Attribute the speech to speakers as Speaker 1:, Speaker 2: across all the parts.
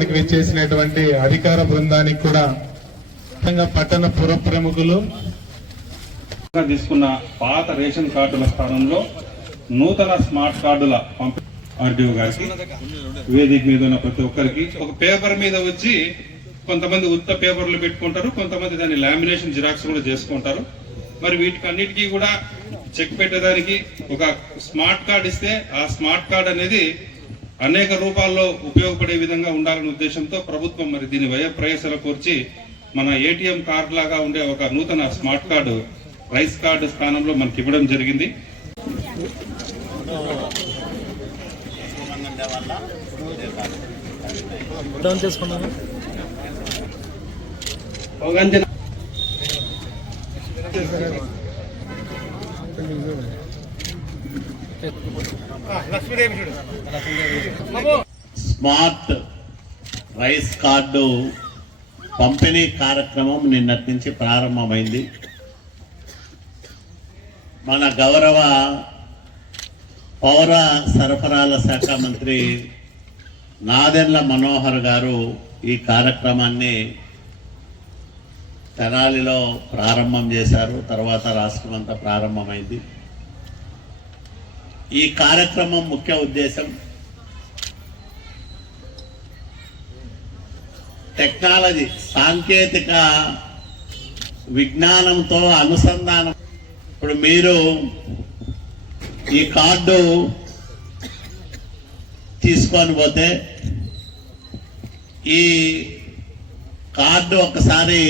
Speaker 1: విచ్చేసినటువంటి అధికార బృందానికి కూడా పట్టణ పుర ప్రముఖులు
Speaker 2: తీసుకున్న పాత రేషన్ కార్డుల స్థానంలో నూతన స్మార్ట్ కార్డుల పంపి ఆర్డీఓ గారికి వేదిక మీద ఉన్న ప్రతి ఒక్కరికి ఒక పేపర్ మీద వచ్చి కొంతమంది ఉత్త పేపర్లు పెట్టుకుంటారు కొంతమంది దాన్ని లామినేషన్ జిరాక్స్ కూడా చేసుకుంటారు. మరి వీటికి అన్నిటికీ కూడా చెక్ పెట్టేదానికి ఒక స్మార్ట్ కార్డ్ ఇస్తే ఆ స్మార్ట్ కార్డ్ అనేది అనేక రూపాల్లో ఉపయోగపడే విధంగా ఉండాలనే ఉద్దేశంతో ప్రభుత్వం మరి దీని వ్యయ ప్రయాసాల కోర్చి మన ఏటీఎం కార్డు లాగా ఉండే ఒక నూతన స్మార్ట్ కార్డు రైస్ కార్డు స్థానంలో మనకి ఇవ్వడం జరిగింది.
Speaker 3: స్మార్ట్ రైస్ కార్డు పంపిణీ కార్యక్రమం నిన్నటి నుంచి ప్రారంభమైంది. మన గౌరవ పౌర సరఫరాల శాఖ మంత్రి నాదెండ్ల మనోహర్ గారు ఈ కార్యక్రమాన్ని తెనాలిలో ప్రారంభం చేశారు. తర్వాత రాష్ట్రం అంతా ప్రారంభమైంది. ఈ కార్యక్రమం ముఖ్య ఉద్దేశం టెక్నాలజీ సాంకేతిక విజ్ఞానంతో అనుసంధానం. ఇప్పుడు మీరు ఈ కార్డు తీసుకొని పోతే ఈ కార్డు ఒకసారి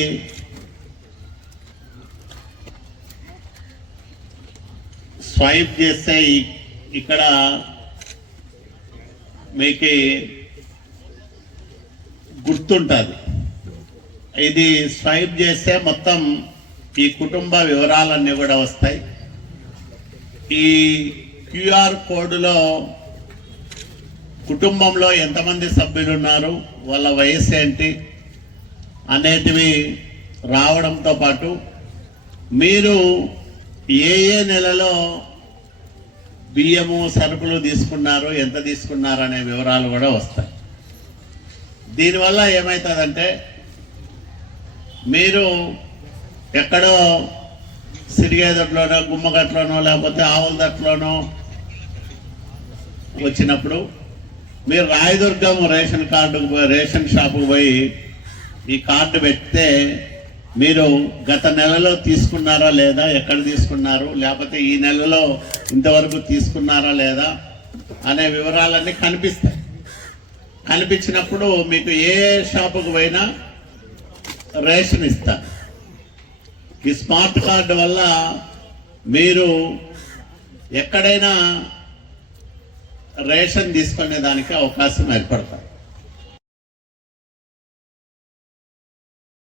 Speaker 3: స్వైప్ చేస్తే ఈ- ఇక్కడ మీకు గుర్తుంటుంది. ఇది స్వైప్ చేస్తే మొత్తం ఈ కుటుంబ వివరాలన్నీ కూడా వస్తాయి. ఈ క్యూఆర్ కోడ్లో కుటుంబంలో ఎంతమంది సభ్యులు ఉన్నారు వాళ్ళ వయసు ఏంటి అనేటివి రావడంతో పాటు మీరు ఏ ఏ నెలలో బియ్యము సరుకులు తీసుకున్నారు ఎంత తీసుకున్నారు అనే వివరాలు కూడా వస్తాయి. దీనివల్ల ఏమవుతుందంటే మీరు ఎక్కడో సిరిగేదట్లోనో గుమ్మగట్లోనో లేకపోతే ఆవుల దట్లోనో వచ్చినప్పుడు మీరు రాయదుర్గం రేషన్ కార్డుకు పోయి రేషన్ షాపుకు పోయి ఈ కార్డు పెడితే మీరు గత నెలలో తీసుకున్నారా లేదా? ఎక్కడ తీసుకున్నారు? లేకపోతే ఈ నెలలో ఇంతవరకు తీసుకున్నారా లేదా? అనే వివరాలన్నీ కనిపిస్తాయి. కనిపించినప్పుడు మీకు ఏ షాపుకు పోయినా రేషన్ ఇస్తారు. ఈ స్మార్ట్ కార్డు వల్ల మీరు ఎక్కడైనా రేషన్ తీసుకునే దానికి అవకాశం ఏర్పడతారు